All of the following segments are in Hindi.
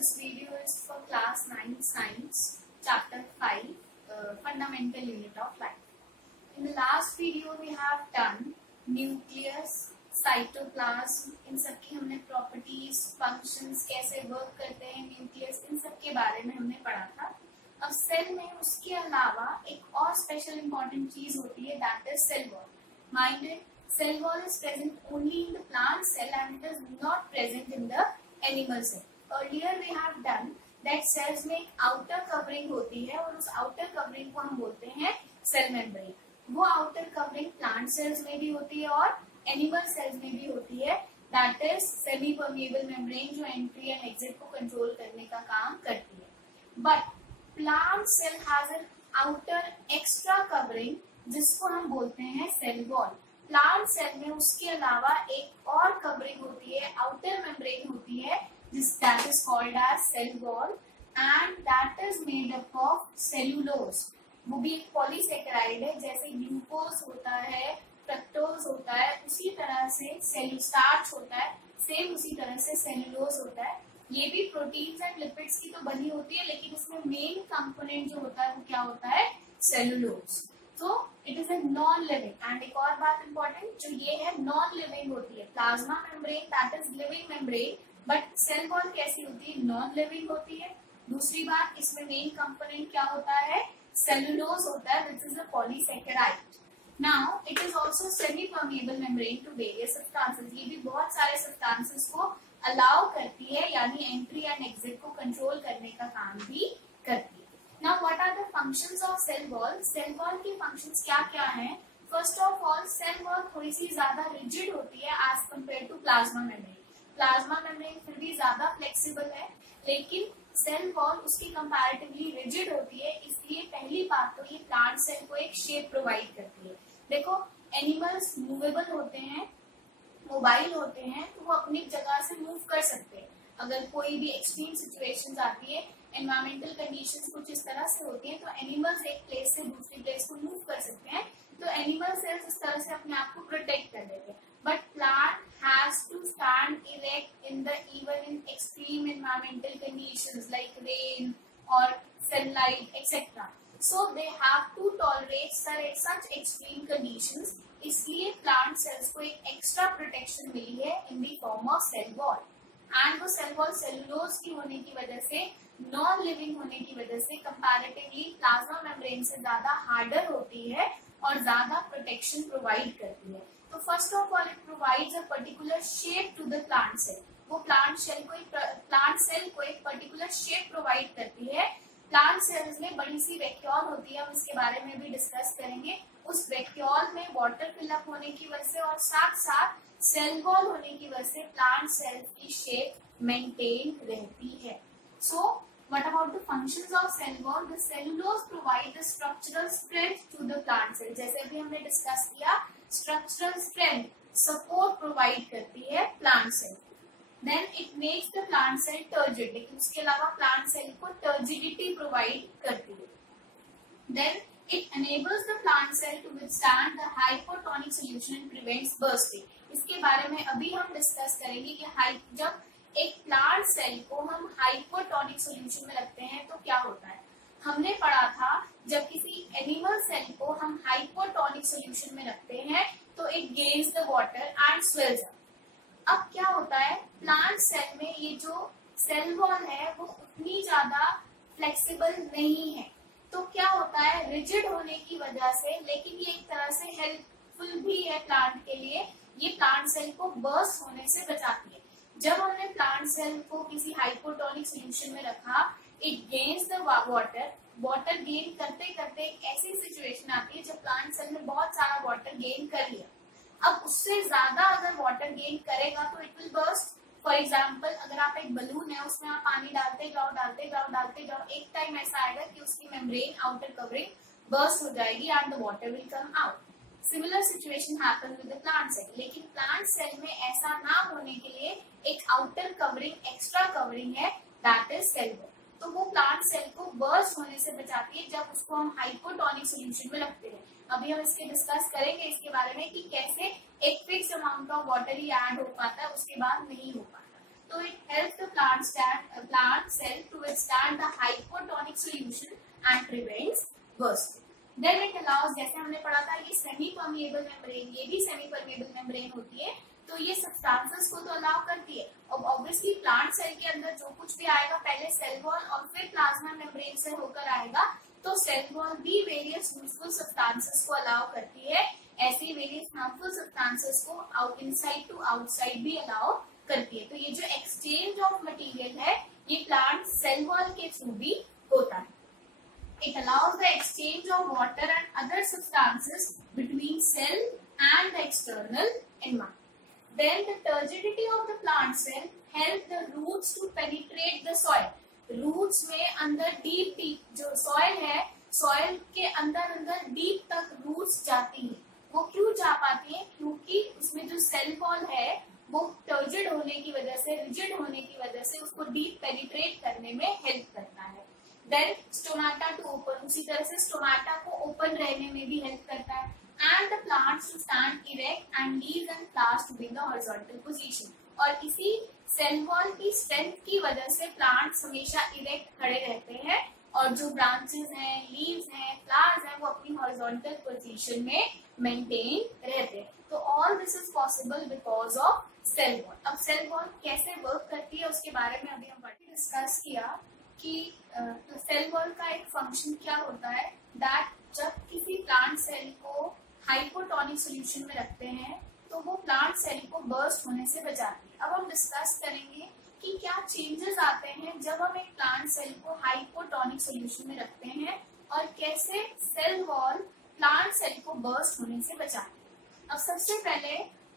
This video is for class 9 science, chapter 5, fundamental unit of life. In the last video we have done nucleus, cytoplasm, इन सब की हमने properties, functions, कैसे work करते हैं nucleus, इन सब के बारे में हमने पढ़ा था. अब सेल में उसके अलावा एक और special important चीज होती है, that is cell wall. Mind it, cell wall is present only in the plant cell and it is not present in the animal cell. Earlier we have done that cells में एक outer covering होती है और उस outer covering को हम बोलते हैं cell membrane. वो outer covering plant cells में भी होती है और animal cells में भी होती है. That is semi permeable membrane जो entry and exit को control करने का काम करती है. But plant cell has an outer extra covering जिसको हम बोलते हैं cell wall. प्लांट सेल में उसके अलावा एक और कवरिंग होती है, आउटर मेम्ब्रेन होती है, that is called as cell wall and that is made up of cellulose. वो भी एक पॉलीसेकेराइड है, जैसे ग्लूकोज होता है, फ्रक्टोज होता है, उसी तरह से स्टार्च होता है, सेम उसी तरह से सेलुलोज होता है. ये भी प्रोटीन्स एंड लिपिड्स की तो बनी होती है, लेकिन इसमें मेन कंपोनेंट जो होता है वो क्या होता है, सेलुलोज. तो it is a non living. And एक और बात इंपॉर्टेंट जो ये है, नॉन लिविंग होती है. Plasma membrane that is living membrane, but cell wall कैसी होती है, नॉन लिविंग होती है. दूसरी बात, इसमें मेन कंपोनेंट क्या होता है, सेलुलोज होता है, which is a polysaccharide. Now it is also semi permeable membrane to various substances. ये भी बहुत सारे सब्सटेंसेस को अलाउ करती है, यानी एंट्री एंड एग्जिट को कंट्रोल करने का काम भी करती है. Now, what are the functions of cell wall? Cell wall की functions क्या क्या हैं? First of all, cell wall थोड़ी सी ज्यादा rigid होती है as compared to plasma membrane. Plasma membrane फिर भी ज्यादा flexible है, लेकिन cell wall उसकी comparatively rigid होती है. इसलिए पहली बात तो ये plant cell को एक shape provide करती है. देखो, animals movable होते हैं, मोबाइल होते हैं, तो वो अपनी जगह से मूव कर सकते हैं. अगर कोई भी एक्सट्रीम सिचुएशंस आती है, एनवायरमेंटल कंडीशंस कुछ इस तरह से होती हैं, तो एनिमल्स एक प्लेस से दूसरी प्लेस को मूव कर सकते हैं. तो एनिमल सेल्स इस तरह से अपने आप को प्रोटेक्ट कर लेते हैं. But plant has to stand erect in the even in extreme environmental conditions like rain और sunlight etcetera. So they have to tolerate such extreme conditions. इसलिए प्लांट सेल्स को एक एक्स्ट्रा प्रोटेक्शन मिली है in the form of cell wall. And वो सेल वॉल सेलुलोज की होने की वजह से, नॉन लिविंग होने की वजह से कंपैरेटिवली प्लाज्मा मेम्ब्रेन से ज्यादा हार्डर होती है और ज्यादा प्रोटेक्शन प्रोवाइड करती है. तो first of all it provides a particular shape to the plant cell. वो प्लांट सेल को एक पर्टिकुलर शेप प्रोवाइड करती है. प्लांट सेल्स में बड़ी सी वैक्यूल होती है, हम इसके बारे में भी डिस्कस करेंगे. उस वैक्यूल में वाटर फिलअप होने की वजह से और साथ साथ सेल वॉल होने की वजह से प्लांट सेल की शेप मेंटेन रहती है. So, what about the functions of cell wall? The cellulose provide the structural strength to the plant cell. जैसे भी हमने डिस्कस किया, structural strength support provide करती है plant cell. Then it makes the plant cell turgid. लेकिन उसके अलावा plant cell को turgidity provide करती है. Then it enables the plant cell to withstand the hypotonic solution and prevents bursting. इसके बारे में अभी हम डिस्कस करेंगे कि जब एक प्लांट सेल को हम हाइपोटोनिक सॉल्यूशन में रखते हैं तो क्या होता है. हमने पढ़ा था जब किसी एनिमल सेल को हम हाइपोटोनिक सॉल्यूशन में रखते हैं तो it gains the water and swells up. अब क्या होता है, प्लांट सेल में ये जो सेल वॉल है वो उतनी ज्यादा फ्लेक्सिबल नहीं है. तो क्या होता है, रिजिड होने की वजह से, लेकिन ये एक तरह से हेल्पफुल भी है प्लांट के लिए. ये प्लांट सेल को बर्स्ट होने से बचाती है. जब हमने प्लांट सेल को किसी हाइपोटोनिक सॉल्यूशन में रखा, it gains the water gain करते करते एक ऐसी सिचुएशन आती है जब प्लांट सेल ने बहुत सारा वाटर गेन कर लिया. अब उससे ज्यादा अगर वाटर गेन करेगा तो it will burst. For example, अगर आप एक बलून है, उसमें आप पानी डालते जाओ, एक टाइम ऐसा आएगा कि उसकी मेम्ब्रेन आउटर कवरिंग बर्स्ट हो जाएगी and the water will come out. Similar situation happen with the plant cell. लेकिन प्लांट सेल में ऐसा ना होने के लिए एक आउटर कवरिंग, एक्स्ट्रा कवरिंग है, दैट इज सेल वॉल. तो वो प्लांट सेल को बर्स्ट होने से बचाती है जब उसको हम हाइपोटोनिक सॉल्यूशन में रखते हैं. अभी हम इसके डिस्कस करेंगे इसके बारे में कि कैसे एक फिक्स अमाउंट ऑफ वाटर ही ऐड हो पाता है, उसके बाद नहीं हो पाता. तो it helps the plant cell to withstand the hypotonic solution and prevents bursting. Then it allows, जैसे हमने पढ़ा था ये सेमी परमिएबल मेम्ब्रेन, ये भी सेमी परमिएबल मेम्ब्रेन होती है, तो ये सब्सटेंसेस को तो अलाउ करती है। अब ऑब्वियसली प्लांट सेल के अंदर जो कुछ भी आएगा पहले सेल वॉल और फिर प्लाज्मा मेम्ब्रेन से होकर आएगा, तो सेल वॉल भी वेरियस यूजफुल सब्सटेंसेस को अलाउ करती है, ऐसे वेरियस हार्मफुल सब्सटेंसेस को इनसाइड टू आउटसाइड भी अलाउ करती है। तो ये जो एक्सचेंज ऑफ मटेरियल है ये प्लांट सेल वॉल के थ्रू भी होता है। It allows the exchange of water and other substances between cell and the external environment. Then the turgidity of the plant cell help the roots to penetrate the soil. Roots में अंदर deep जो soil है, soil के अंदर deep तक roots जाती हैं। वो क्यों जा पाती हैं? क्योंकि उसमें जो cell wall है वो turgid होने की वजह से, rigid होने की वजह से उसको deep penetrate करने में help करता है। देन स्टोमाटा टू ओपन, उसी तरह से स्टोमाटा को ओपन रहने में भी हेल्प करता है। And the plants to stand erect and leaves and flowers to be in the horizontal position. और इसी सेल वॉल की स्ट्रेंथ की वजह से प्लांट्स हमेशा इरेक्ट खड़े रहते हैं और जो ब्रांचेस हैं, लीव्स हैं, फ्लावर्स हैं, वो अपनी हॉरिजॉन्टल पोजीशन में मेंटेन रहते हैं। तो all this is possible because of cell wall. अब सेल वॉल कैसे वर्क करती है उसके बारे में अभी हम डिस्कस किया कि सेल वॉल का एक फंक्शन क्या होता है, दैट जब किसी प्लांट सेल को हाइपोटोनिक सॉल्यूशन में रखते हैं तो वो प्लांट सेल को बर्स्ट होने से बचाती है। अब हम डिस्कस करेंगे कि क्या चेंजेस आते हैं जब हम एक प्लांट सेल को हाइपोटोनिक सॉल्यूशन में रखते हैं और कैसे सेल वॉल प्लांट सेल को बर्स्ट होने से बचाती है। अब सबसे पहले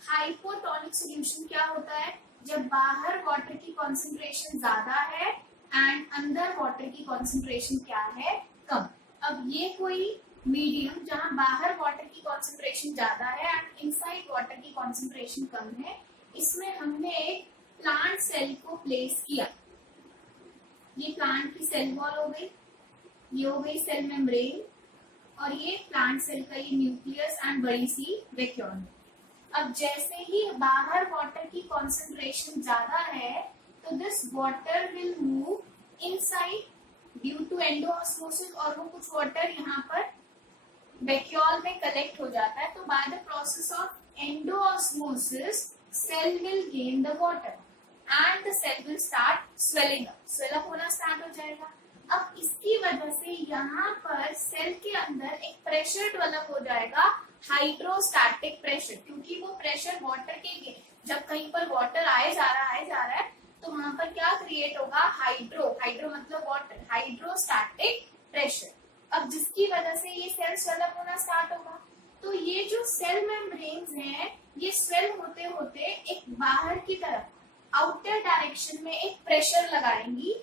हाइपोटोनिक सॉल्यूशन क्या होता है? जब बाहर वाटर की कॉन्सेंट्रेशन ज्यादा है एंड अंदर वाटर की कॉन्सेंट्रेशन क्या है? कम। अब ये कोई मीडियम जहां बाहर वाटर की कॉन्सेंट्रेशन ज्यादा है एंड इनसाइड वाटर की कॉन्सेंट्रेशन कम है, इसमें हमने एक प्लांट सेल को प्लेस किया। ये प्लांट की सेल वॉल हो गई, ये हो गई सेल मेम्ब्रेन, और ये प्लांट सेल का ये न्यूक्लियस एंड बड़ी सी वैक्यूल। अब जैसे ही बाहर वाटर की कॉन्सेंट्रेशन ज्यादा है तो this water will move inside due to endosmosis, और वो कुछ वाटर यहाँ पर वैक्यूल में कलेक्ट हो जाता है। तो by the process of endosmosis cell will gain the water and the cell will start swelling up, swell up होना स्टार्ट हो जाएगा। अब इसकी वजह से यहाँ पर सेल के अंदर एक प्रेशर डेवलप हो जाएगा, हाइड्रोस्टैटिक प्रेशर, क्योंकि वो प्रेशर वाटर के, जब कहीं पर वाटर आए जा रहा है तो वहां पर क्या क्रिएट होगा? हाइड्रो मतलब वाटर, हाइड्रोस्टैटिक प्रेशर। अब जिसकी वजह से ये सेल स्वेलअप होना स्टार्ट होगा। तो ये जो सेल मेम्ब्रेन्स हैं ये स्वेल होते होते एक बाहर की तरफ आउटर डायरेक्शन में एक प्रेशर लगाएंगी,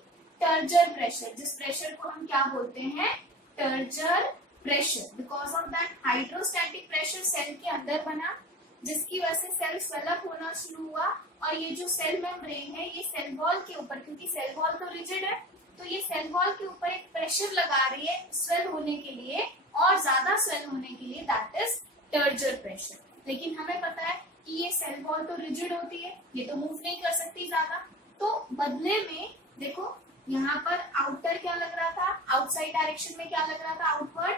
टर्जर प्रेशर, जिस प्रेशर को हम क्या बोलते हैं? Turgor pressure. Because of that hydrostatic pressure cell के अंदर बना, जिसकी वजह से सेल स्वेलअप होना शुरू हुआ, और ये जो सेल मेम्ब्रेन है ये सेल वॉल के ऊपर, क्योंकि सेल वॉल तो रिजिड है, तो ये सेल वॉल के ऊपर एक प्रेशर लगा रही है स्वेल होने के लिए, और ज्यादा स्वेल होने के लिए, दैट इज टर्जर प्रेशर। लेकिन हमें पता है कि ये सेल वॉल तो रिजिड होती है, ये तो मूव नहीं कर सकती ज्यादा, तो बदले में देखो यहाँ पर आउटर क्या लग रहा था, आउटसाइड डायरेक्शन में क्या लग रहा था? Outward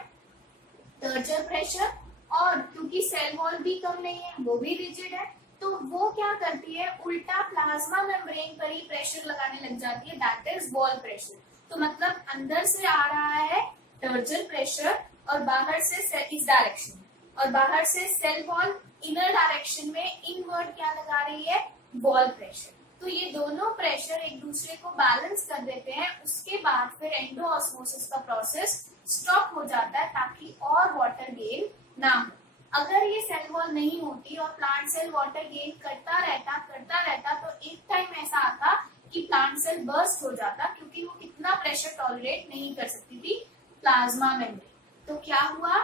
turgor pressure. और क्योंकि सेल वॉल भी कम नहीं है, वो भी रिजिड है, तो वो क्या करती है? उल्टा प्लाज्मा मेम्ब्रेन पर ही प्रेशर लगाने लग जाती है, दैट इज वॉल प्रेशर। तो मतलब अंदर से आ रहा है टर्जर प्रेशर और बाहर से इस डायरेक्शन, और बाहर से सेल वॉल इनर डायरेक्शन में इनवर्ड क्या लगा रही है? Wall pressure. तो ये दोनों प्रेशर एक दूसरे को बैलेंस कर देते हैं। उसके बाद फिर एंडोऑस्मोसिस का प्रोसेस स्टॉप हो जाता है ताकि और वाटर गेन ना हो। अगर ये सेल वॉल नहीं होती और प्लांट सेल वाटर गेन करता रहता तो एक टाइम ऐसा आता कि प्लांट सेल बर्स्ट हो जाता, क्योंकि वो इतना प्रेशर टॉलरेट नहीं कर सकती थी प्लाज्मा मेम्ब्रेन। तो क्या हुआ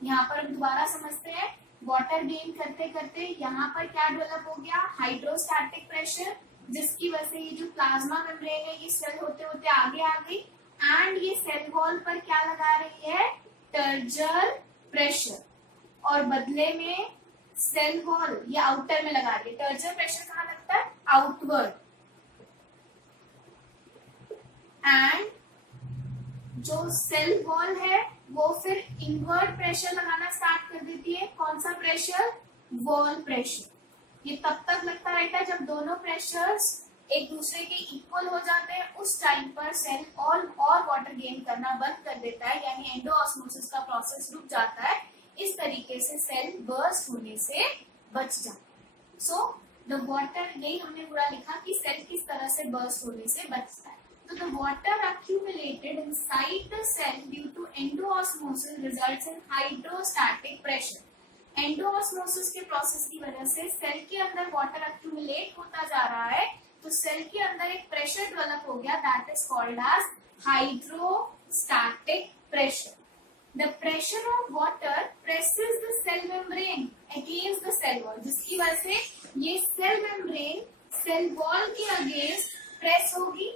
यहाँ पर? हम दोबारा समझते हैं। वाटर गेन करते करते यहाँ पर क्या डेवलप हो गया? हाइड्रोस्टैटिक प्रेशर, जिसकी वजह से ये जो प्लाज्मा मेम्ब्रेन है ये सेल होते होते आगे आ गई, एंड ये सेल वॉल पर क्या लगा रही है? टर्जर प्रेशर। और बदले में सेल वॉल ये आउटर में लगा रही है। टर्जर प्रेशर कहाँ लगता है? आउटवर्ड। एंड जो सेल वॉल है वो फिर इनवर्ट प्रेशर लगाना स्टार्ट कर देती है। कौन सा प्रेशर? Wall pressure. ये तब तक लगता रहता है जब दोनों प्रेशर्स एक दूसरे के इक्वल हो जाते हैं। उस टाइम पर सेल और वाटर गेन करना बंद कर देता है, यानी एंडोऑस्मोसिस का प्रोसेस रुक जाता है। इस तरीके से सेल बर्स्ट होने से बच जाता है। सो द वाटर, यही हमने पूरा लिखा कि सेल किस तरह से बर्स्ट होने से बचता है। So the water accumulated inside the cell due to endoosmosis results in hydrostatic pressure. Endosmosis के प्रोसेस की वजह से सेल के अंदर वाटर एक्यूमुलेट होता जा रहा है, तो सेल के अंदर एक प्रेशर डेवलप हो गया, that is called as hydrostatic pressure. The pressure of water presses the cell membrane against the cell wall, जिसकी वजह से ये सेल मेम्ब्रेन सेल वॉल के अगेंस्ट प्रेस होगी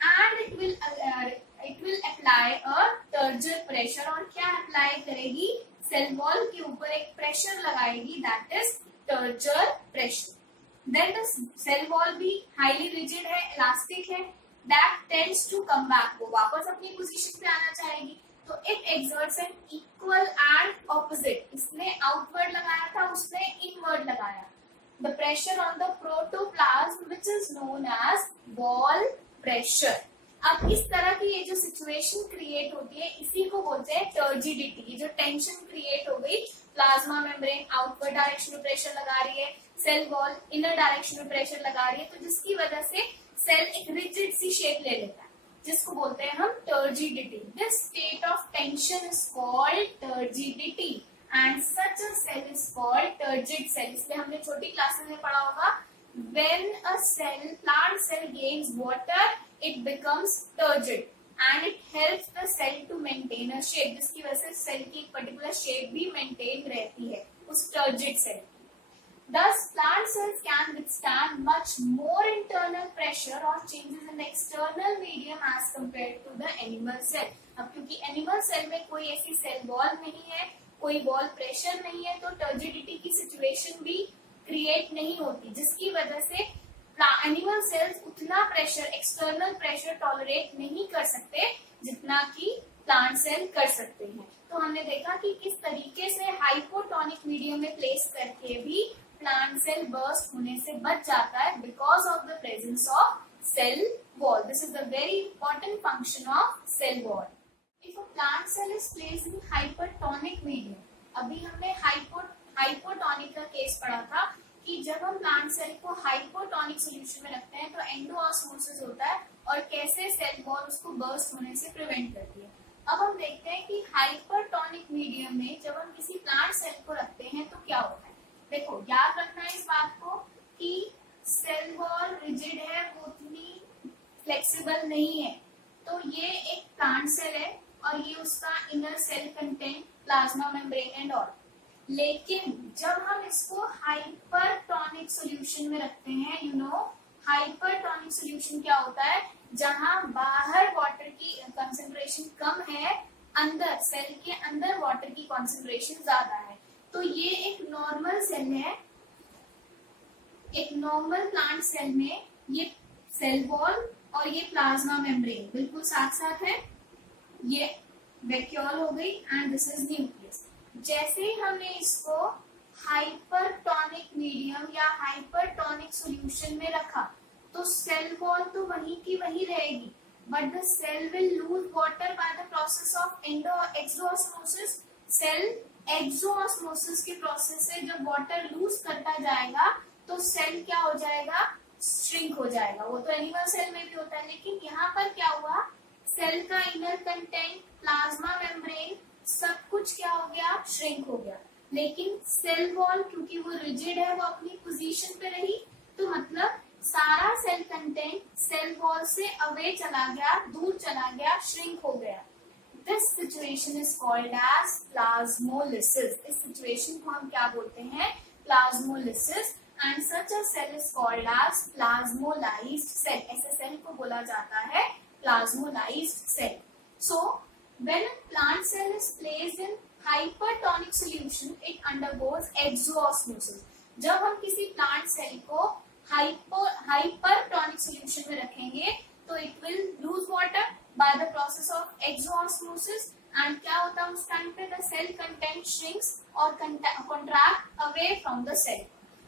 and it will apply a turgid pressure। और क्या अप्लाई करेगी? सेल वॉल के ऊपर एक प्रेशर लगाएगी, that is turgid pressure। Then the cell wall भी highly rigid है, elastic है, that tends to come back, वो वापस अपनी पोजीशन पे आना चाहेगी। तो it exerts an equal and opposite, इसने outward लगाया था, उसने inward लगाया, the pressure on the protoplasm which is known as wall pressure. अब इस तरह की ये जो सिचुएशन क्रिएट होती है, इसी को बोलते हैं टर्जिडिटी। ये जो टेंशन क्रिएट हो गई, प्लाज्मा मेम्ब्रेन आउटवर्ड डायरेक्शन में प्रेशर लगा रही है, सेल वॉल इनर डायरेक्शन में प्रेशर लगा रही है, तो जिसकी वजह से सेल एक रिजिड सी शेप ले लेता है, जिसको बोलते हैं हम turgidity. This state of tension is called turgidity and such a cell is called turgid cell. इसलिए हमने छोटी क्लासेस में पढ़ा होगा, when a plant cell gains water, it becomes turgid and it helps the cell to maintain a shape, जिसकी वजह से सेल की एक पर्टिकुलर शेप भी मेंटेन रहती है उस turgid cell. Thus, plant cells can withstand much more internal pressure or changes in the external medium as compared to the animal cell। अब क्योंकि एनिमल सेल में कोई ऐसी सेल वॉल नहीं है, कोई वॉल प्रेशर नहीं है, तो टर्जिडिटी की सिचुएशन भी क्रिएट नहीं होती, जिसकी वजह से एनिमल सेल्स उतना प्रेशर, एक्सटर्नल प्रेशर टॉलरेट नहीं कर सकते जितना कि प्लांट सेल कर सकते हैं। तो हमने देखा कि किस तरीके से हाइपोटोनिक मीडियम में प्लेस करके भी प्लांट सेल बर्स्ट होने से बच जाता है because of the presence of cell wall. This is the very important function of cell wall. If a plant cell is placed in hypertonic medium, अभी हमने हाइपोटोनिक का केस पढ़ा था कि जब हम प्लांट सेल को हाइपोटोनिक सॉल्यूशन में रखते हैं तो एंडोऑस्मोसिस होता है और कैसे सेल वॉल उसको बर्स्ट होने से प्रिवेंट करती है। अब हम देखते हैं कि हाइपरटोनिक मीडियम में जब हम किसी प्लांट सेल को रखते हैं तो क्या होता है। देखो, याद रखना है इस बात को कि सेल वॉल रिजिड है, वो उतनी फ्लेक्सिबल नहीं है। तो ये एक प्लांट सेल है और ये उसका inner cell content, plasma membrane and all. लेकिन जब हम इसको हाइपरटोनिक सॉल्यूशन में रखते हैं, हाइपरटोनिक सॉल्यूशन क्या होता है? जहां बाहर वाटर की कंसंट्रेशन कम है, अंदर सेल के अंदर वाटर की कंसंट्रेशन ज्यादा है। तो ये एक नॉर्मल सेल है, एक नॉर्मल प्लांट सेल में ये सेल वॉल और ये प्लाज्मा मेम्ब्रेन बिल्कुल साथ साथ है। ये वैक्यूल हो गई एंड दिस इज न्यूक्लियस। जैसे ही हमने इसको हाइपरटोनिक मीडियम या हाइपरटोनिक सॉल्यूशन में रखा तो सेल वॉल तो वहीं की वहीं रहेगी, but the cell will lose water by the process of exosmosis. Cell exosmosis के प्रोसेस से जब वाटर लूज करता जाएगा तो सेल क्या हो जाएगा? श्रिंक हो जाएगा। वो तो एनिमल सेल में भी होता है, लेकिन यहाँ पर क्या हुआ? सेल का इनर कंटेंट, प्लाज्मा मेम्ब्रेन, सब कुछ क्या हो गया? श्रिंक हो गया। लेकिन सेल वॉल क्योंकि वो रिजिड है, वो अपनी पोजीशन पे रही, तो मतलब सारा सेल कंटेंट सेल वॉल से अवे चला गया, दूर चला गया, श्रिंक हो गया। This situation is called as plasmolysis. इस सिचुएशन को हम क्या बोलते हैं? Plasmolysis. And such a cell is called as plasmolysed cell. ऐसे सेल को बोला जाता है plasmolysed cell. So when a plant cell is placed in hypertonic solution, it undergoes exoosmosis। जब हम किसी प्लांट सेल को हाइपरटोनिक सॉल्यूशन में रखेंगे तो it will lose water by the process of exosmosis and क्या होता है उस टाइम पे द सेल कंटेंट श्रिंक्स और contract away from the cell.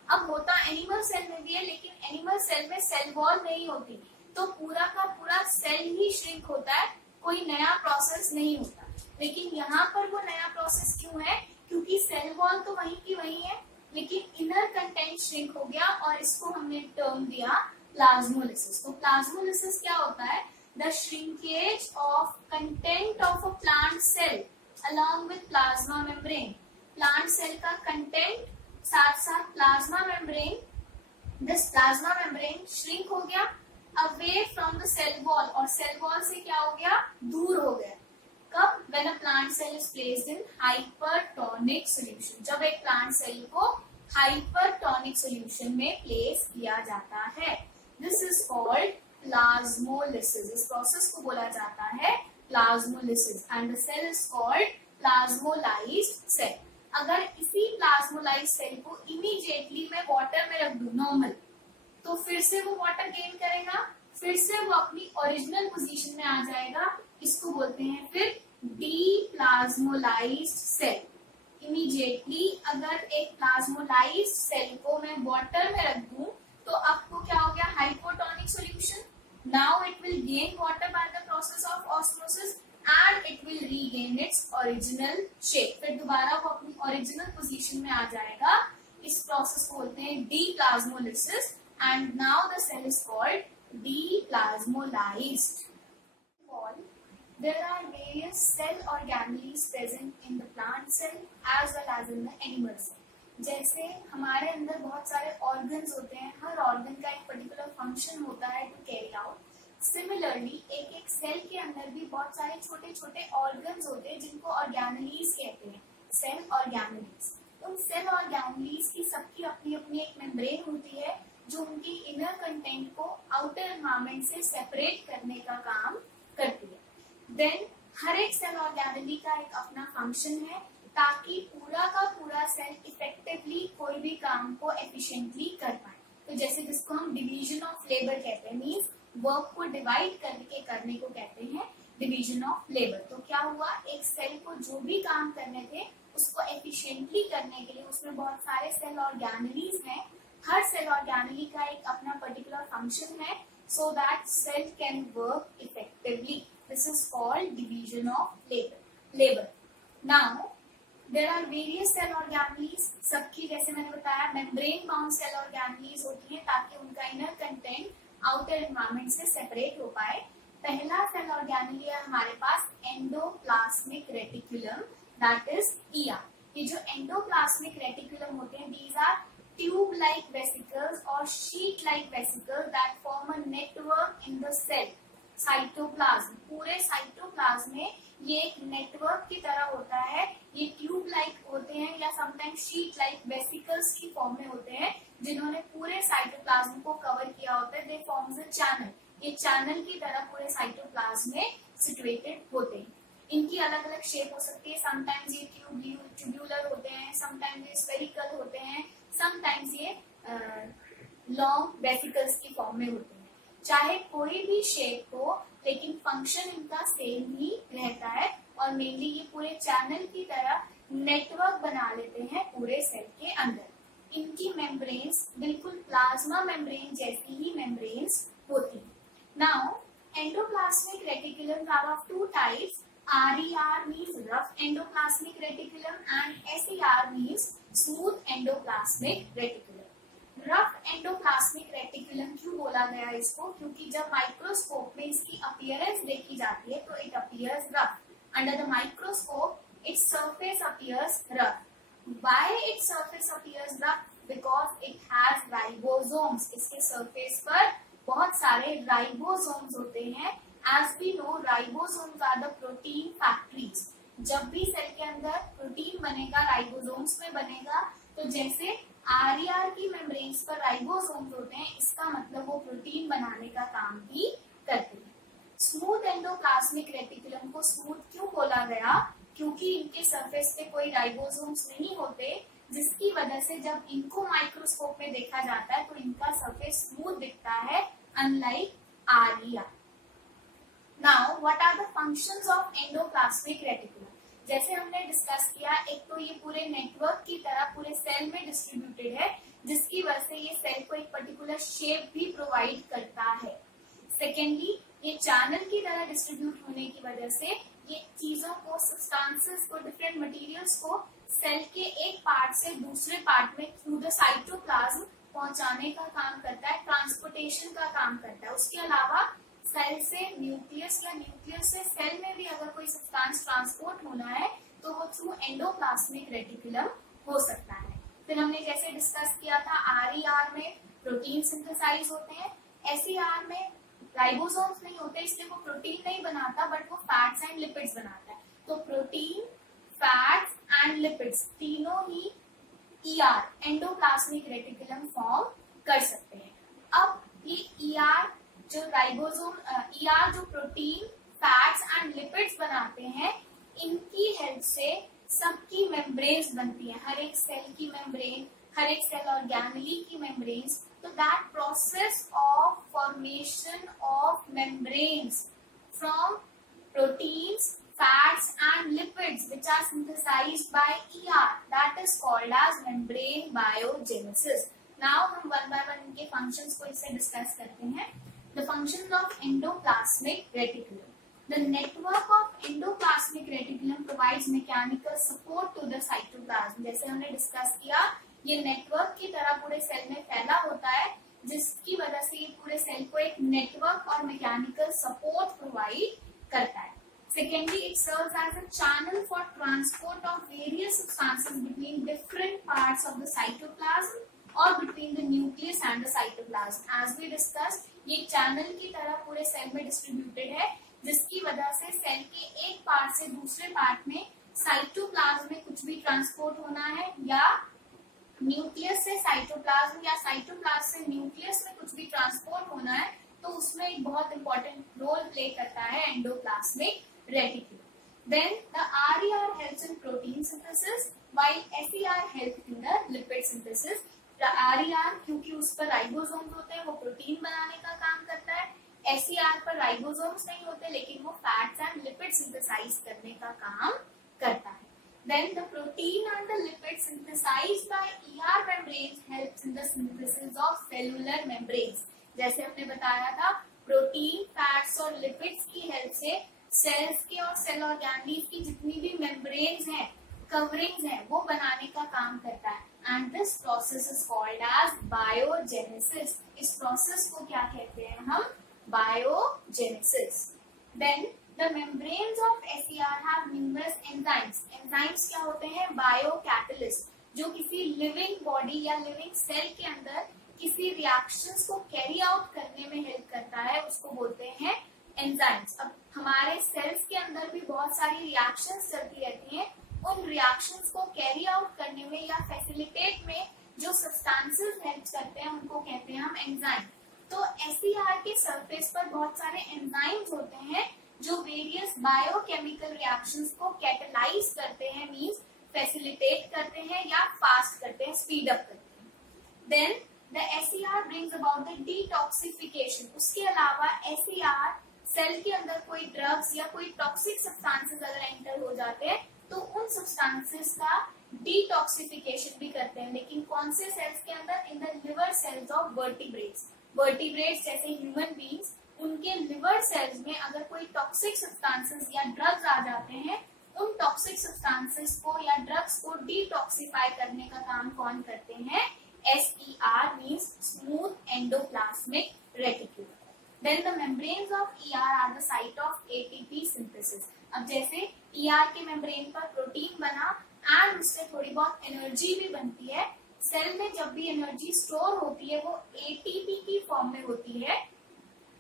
अब होता एनिमल सेल में भी है, लेकिन एनिमल सेल में सेल वॉल नहीं होती, तो पूरा का पूरा सेल ही श्रिंक होता है, कोई नया प्रोसेस नहीं होता। लेकिन यहाँ पर वो नया प्रोसेस क्यों है, क्योंकि सेल वॉल तो वही की वही है, लेकिन इनर कंटेंट श्रिंक हो गया और इसको हमने टर्म दिया प्लाज्मोलिसिस। तो प्लाज्मोलिसिस क्या होता है, the shrinkage of content of a plant cell along with plasma membrane. Plant cell का कंटेंट साथ साथ plasma membrane, this plasma membrane shrink हो गया away from the cell wall, और सेल वॉल से क्या हो गया, दूर हो गया। कब, when a plant cell is placed in hypertonic solution, जब एक प्लांट सेल को हाइपरटोनिक सॉल्यूशन में प्लेस किया जाता है। This is called plasmolysis. इस प्रोसेस को बोला जाता है plasmolysis and the cell is called plasmolysed cell. अगर इसी प्लाज्मोलाइज्ड सेल को इमीडिएटली मैं वाटर में रख दूं नॉर्मल, तो फिर से वो वाटर गेन करेगा, फिर से वो अपनी ओरिजिनल पोजीशन में आ जाएगा। इसको बोलते हैं फिर डीप्लाज्मोलाइज्ड सेल। इमीडिएटली अगर एक प्लाज्मोलाइज्ड सेल को मैं वाटर में रख दूं, तो आपको क्या हो गया, hypotonic solution. Now it will gain water by the process of osmosis and it will regain its original shape. फिर दोबारा वो अपनी ओरिजिनल पोजीशन में आ जाएगा। इस प्रोसेस को बोलते हैं डीप्लाज्मोलिसिस and now the cell is called deplasmolized. There are various cell organelles present in the plant cell as well as in the animal cell. जैसे हमारे अंदर बहुत सारे ऑर्गन्स होते हैं, हर ऑर्गन का एक पर्टिकुलर फंक्शन होता है टू कैरी आउट। सिमिलरली एक एक सेल के अंदर भी बहुत सारे छोटे छोटे ऑर्गन्स होते हैं जिनको ऑर्गेनेलीज कहते हैं, सेल ऑर्गेनेलीज। उन सेल ऑर्गेनेलीज की सबकी अपनी अपनी एक मेम्ब्रेन होती है जो उनकी इनर कंटेंट को आउटर एनवायरमेंट से सेपरेट करने का काम करती है। देन हर एक सेल ऑर्गेनेली का एक अपना फंक्शन है ताकि पूरा का पूरा सेल इफेक्टिवली कोई भी काम को एफिशिएंटली कर पाए। तो जैसे जिसको हम डिवीजन ऑफ लेबर कहते हैं, मीन्स वर्क को डिवाइड करके करने को कहते हैं डिवीजन ऑफ लेबर। तो क्या हुआ, एक सेल को जो भी काम करने थे उसको एफिशिएंटली करने के लिए उसमें बहुत सारे सेल ऑर्गेनेलीज हैं। हर सेल ऑर्गेनेली का एक अपना पर्टिकुलर फंक्शन है so that cell can work effectively. This is called division of labor. Now there are various cell organelles. सबकी जैसे मैंने बताया membrane bound cell organelles होती हैं ताकि उनका inner content outer environment से separate हो पाए। पहला cell organelle है हमारे पास endoplasmic reticulum, that is ER। ये जो endoplasmic reticulum होते हैं, these are tube-like vesicles or sheet-like vesicles that form a network in the cell cytoplasm। पूरे साइटोप्लाज्म में ये एक नेटवर्क की तरह होता है। ये ट्यूब-लाइक होते हैं या समटाइम्स शीट-लाइक वेसिकल्स की फॉर्म में होते हैं जिन्होंने पूरे साइटोप्लाज्म को कवर किया होता है। दे फॉर्म्स अ चैनल। ये चैनल की तरह पूरे साइटोप्लाज्म में सिचुएटेड होते हैं। इनकी अलग अलग शेप हो सकती है। समटाइम्स ये ट्यूब्यूलर होते हैं, समटाइम्स ये स्फेरिकल होते हैं, समटाइम्स ये लॉन्ग वेसिकल्स की फॉर्म में होते हैं। चाहे कोई भी शेप हो लेकिन फंक्शन इनका सेम ही रहता है और मेनली ये पूरे चैनल की तरह नेटवर्क बना लेते हैं पूरे सेल के अंदर। इनकी मेम्ब्रेन्स बिल्कुल प्लाज्मा मेम्ब्रेन जैसी ही मेम्ब्रेन्स होती हैं। Now endoplasmic reticulum are of two types. RER means rough endoplasmic reticulum and SER means smooth endoplasmic reticulum. Rough endoplasmic reticulum क्यों बोला गया इसको, क्योंकि जब माइक्रोस्कोप में इसकी अपीयरेंस देखी जाती है तो it appears rough. Under the microscope its surface appears rough. Why its surface appears rough? Because it has ribosomes. इसके surface पर बहुत सारे ribosomes होते हैं। As we know, ribosomes are the protein factories. जब भी सेल के अंदर प्रोटीन बनेगा राइबोसोम्स में बनेगा। तो जैसे RER की मेम्ब्रेन्स पर राइबोसोम्स होते हैं, इसका मतलब वो प्रोटीन बनाने का काम भी करते हैं। स्मूथ एंडोप्लाज्मिक रेटिकुलम को स्मूथ क्यों बोला गया, क्योंकि इनके सरफेस पे कोई राइबोसोम्स नहीं होते, जिसकी वजह से जब इनको माइक्रोस्कोप में देखा जाता है तो इनका सरफेस स्मूथ दिखता है unlike RER। Now what are the functions of endoplasmic reticulum? जैसे हमने डिस्कस किया, एक तो ये पूरे नेटवर्क की तरह पूरे सेल में डिस्ट्रीब्यूटेड है, जिसकी वजह से ये सेल को एक पर्टिकुलर शेप भी प्रोवाइड करता है। सेकेंडली, ये चैनल की तरह डिस्ट्रीब्यूट होने की वजह से ये चीजों को, सब्सटेंसेस को, डिफरेंट मटेरियल्स को सेल के एक पार्ट से दूसरे पार्ट में थ्रू द साइटोप्लाज्म पहुंचाने का काम करता है, ट्रांसपोर्टेशन का काम करता है। उसके अलावा सेल से न्यूक्लियस या न्यूक्लियस से सेल में भी अगर कोई सब्सटेंस ट्रांसपोर्ट होना है तो वो थ्रू एंडोप्लाज्मिक रेटिकुलम हो सकता है। फिर हमने जैसे डिस्कस किया था, आरईआर में प्रोटीन सिंथेसाइज होते हैं, एसईआर में राइबोसोम्स नहीं होते, इसलिए वो प्रोटीन नहीं बनाता बट वो फैट्स एंड लिपिड्स बनाता है। तो प्रोटीन, फैट्स एंड लिपिड्स तीनों ही ईआर एंडोप्लाज्मिक रेटिकुलम फॉर्म कर सकते हैं। अब ये ईआर जो राइबोसोम, ईआर जो प्रोटीन, फैट्स एंड लिपिड्स बनाते हैं, इनकी हेल्प से सबकी मेम्ब्रेन्स बनती है, हर एक सेल की मेम्ब्रेन, हर एक सेल ऑर्गेनेली की मेम्ब्रेन्स। तो that process of formation of membranes from proteins, fats and lipids which are synthesized by ER, that is called as membrane biogenesis. Now हम one by one इनके functions को इससे discuss करते हैं। The functions of endoplasmic reticulum. The network of endoplasmic reticulum provides mechanical support to the cytoplasm. जैसे हमने discuss किया, ये network की तरह पूरे सेल में फैला होता है, जिसकी वजह से ये पूरे सेल को एक network और mechanical support provide करता है। Secondly, it serves as a channel for transport of various substances between different parts of the cytoplasm or between the nucleus and the cytoplasm. As we discussed, ये channel की तरह पूरे सेल में distributed है, जिसकी वजह से सेल के एक पार्ट से दूसरे पार्ट में साइटोप्लाज्म में कुछ भी ट्रांसपोर्ट होना है, या न्यूक्लियस से साइटोप्लाज्म या साइटोप्लाज्म से न्यूक्लियस में कुछ भी ट्रांसपोर्ट होना है, तो उसमें एक बहुत इंपॉर्टेंट रोल प्ले करता है endoplasmic reticulum. Then the RER helps in protein synthesis while SER helps in the lipid synthesis. The RER क्योंकि उस पर राइबोसोम्स होते हैं, वो प्रोटीन बनाने का काम करता है। SER पर राइबोसोम्स नहीं होते, लेकिन वो फैट्स एंड लिपिड सिंथेसाइज करने का काम करता है। Then the protein and the lipid synthesized by ER membranes helps in the synthesis of cellular membranes. जैसे हमने बताया था, प्रोटीन, फैट्स और लिपिड्स की हेल्प से सेल्स के और सेल ऑर्गेनेल्स की जितनी भी मेम्ब्रेन्स हैं, कवरिंग्स हैं, वो बनाने का काम करता है। And this process is called as biogenesis. इस प्रोसेस को क्या कहते हैं हम? Biogenesis. Then the membranes of SER have numerous enzymes. Enzymes क्या होते हैं? बायोकैटलिस्ट, जो किसी लिविंग बॉडी या लिविंग सेल के अंदर किसी रिएक्शंस को कैरी आउट करने में हेल्प करता है, उसको बोलते हैं एंजाइम्स। अब हमारे सेल्स के अंदर भी बहुत सारी रिएक्शंस चलती रहती हैं, उन रिएक्शंस को कैरी आउट करने में या फैसिलिटेट में जो सब्सटेंसेस हेल्प करते हैं, उनको कहते हैं हम एंजाइम। तो एसईआर के सरफेस पर बहुत सारे एंजाइम्स होते हैं जो वेरियस बायोकेमिकल रिएक्शंस को कैटेलाइज करते हैं, मींस फैसिलिटेट करते हैं या फास्ट करते हैं, स्पीड अप करते हैं। Then the SER brings about the detoxification. उसके अलावा एसईआर सेल के अंदर कोई ड्रग्स या कोई टॉक्सिक सब्सटेंसेस अगर एंटर हो जाते हैं तो उन सब्सटेंसेस का डिटॉक्सिफिकेशन भी करते हैं। लेकिन कौन से सेल्स के अंदर? In the liver cells of vertebrates. Vertebrates जैसे ह्यूमन बींग्स, उनके लिवर सेल्स में अगर कोई टॉक्सिक सब्सटेंसेस या ड्रग्स आ जाते हैं, उन टॉक्सिक सब्सटेंसेस को या ड्रग्स को डिटॉक्सिफाई करने का काम कौन करते हैं? SER means smooth endoplasmic reticulum. Then the membranes of ER are the site of ATP synthesis. अब जैसे ER के मेम्ब्रेन पर प्रोटीन बना एंड उससे थोड़ी बहुत एनर्जी भी बनती है, सेल में जब भी एनर्जी स्टोर होती है वो ATP की फॉर्म में होती है।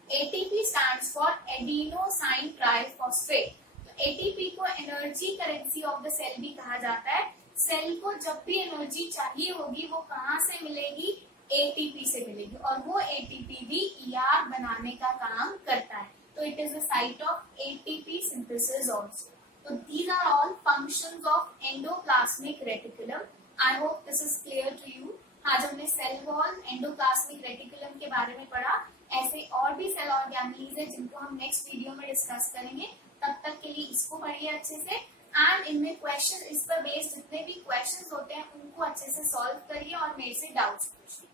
ATP stands for adenosine triphosphate. तो ATP को energy currency of the cell भी कहा जाता है। सेल को जब भी एनर्जी चाहिए होगी वो कहाँ से मिलेगी? ATP से मिलेगी, और वो ATP भी ER बनाने का काम करता है। तो it is the site of ATP synthesis also. तो these are all functions of endoplasmic reticulum. I hope this is clear to you. आज हमने सेल वॉल, एंडोप्लाज्मिक रेटिकुलम के बारे में पढ़ा, ऐसे और भी सेल ऑर्गेनेल्स है जिनको हम नेक्स्ट वीडियो में डिस्कस करेंगे। तब तक के लिए इसको पढ़िए अच्छे से, एंड इनमें क्वेश्चन, इस पर बेस्ड जितने भी क्वेश्चंस होते हैं उनको अच्छे से सॉल्व करिए और मेरे से डाउट्स पूछिए।